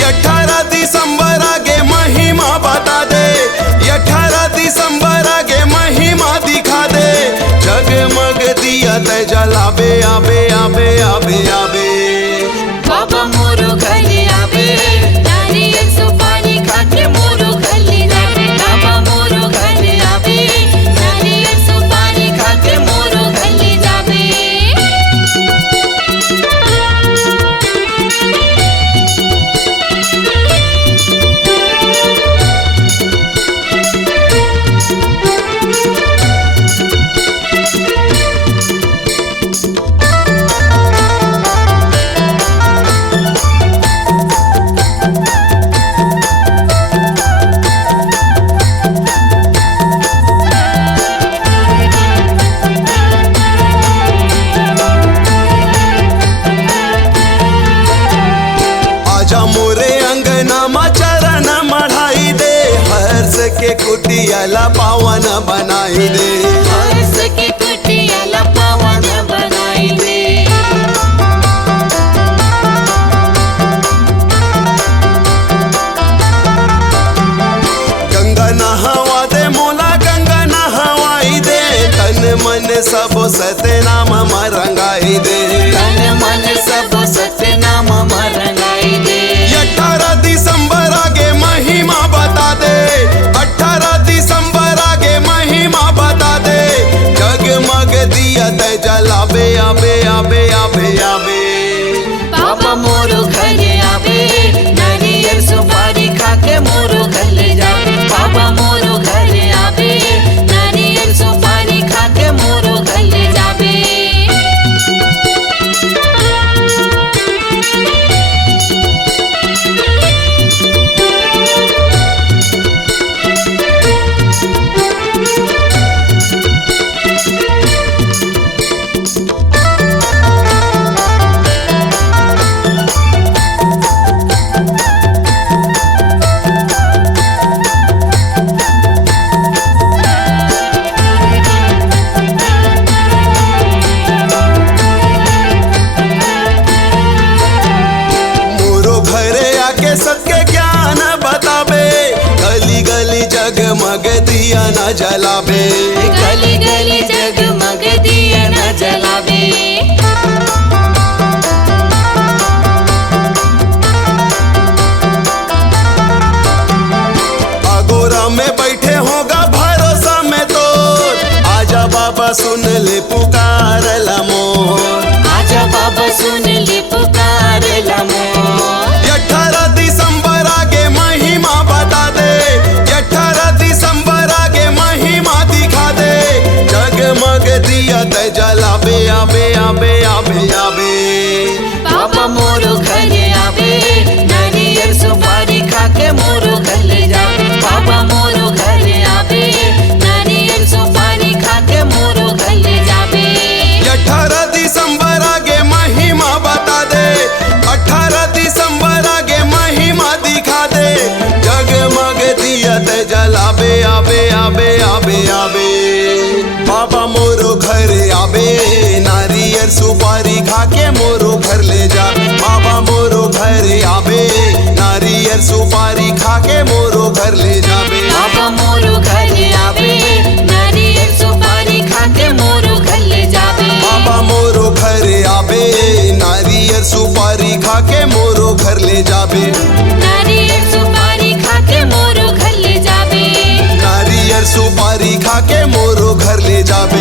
18 दिसंबर आगे महिमा बता दे, 18 दिसंबर आगे महिमा दिखा दे। जगमग दिया ते जलाबे आबे आबे आबे आबे। बाबा मोरो घरे आबे, नारियल सुपारी खाके मोरो घरे जाबे। बाबा मोरो घरे आबे, नारियल सुपारी खाके मोरो घरे जाबे। आजा मोरे अंगना मा चरण मढ़ाई दे, हर्ष के कुटियाला पावन बनाई दे। हर्ष के कुटियाला पावन बनाई दे। गंगा नहावा दे मोला गंगा नहवाई दे, तन मन सब सतनाम मरंगाई दे। तन मन सब सतनाम मरंगाई दे। 18 दिसंबर आगे महिमा बता दे, 18 दिसंबर आगे महिमा बता दे। जगमग दिया ते जलाबे आबे आबे आबे आबे। बाबा मोरो घरे आबे, नारियल सुपारी खाके मोरो घरे जाबे। बाबा मोरो घरे आबे, नारियल सुपारी खाके मोरो घरे जाबे। मोरो घरे आके सबके ज्ञान बताबे, गली गली जगमग दिया न जलाबे। गली गली जगमग दिया न जलाबे। आगोरा में बैठे होगा भरोसा में तो, आजा बाबा सुन ले पुकार मोर। आजा बाबा सुन ले पुकार मोर। 18 दिसंबर आगे महिमा बता दे, 18 दिसंबर आगे महिमा दिखा दे। जगमग दिया ते जलाबे आबे आबे आबे आबे। बाबा मोरो घरे आबे, नारियल सुपारी खाके मोरो घरे जाबे। बाबा मोरो घरे आबे, नारियल सुपारी खाके मोरो घरे जाबे। 18 दिसंबर आगे महिमा बता दे, 18 दिसंबर आगे महिमा दिखा दे। जगमग दिया ते जलाबे आबे आबे आबे आबे। बाबा मोरो घरे आबे, नारियल सुपारी खाके मोरो घर ले जा। बाबा मोरो घरे आबे, नारियल सुपारी खाके मोरो घर ले जाबे। बाबा मोरो घरे आबे, नारियल सुपारी खाके मोरो घरे जाबे। बाबा मोरो घरे आबे, नारियल सुपारी खाके मोरो घर ले जाबे। नारियल सुपारी खाके मोरो घरे जाबे। नारियल सुपारी खाके मोरो घर ले जाबे।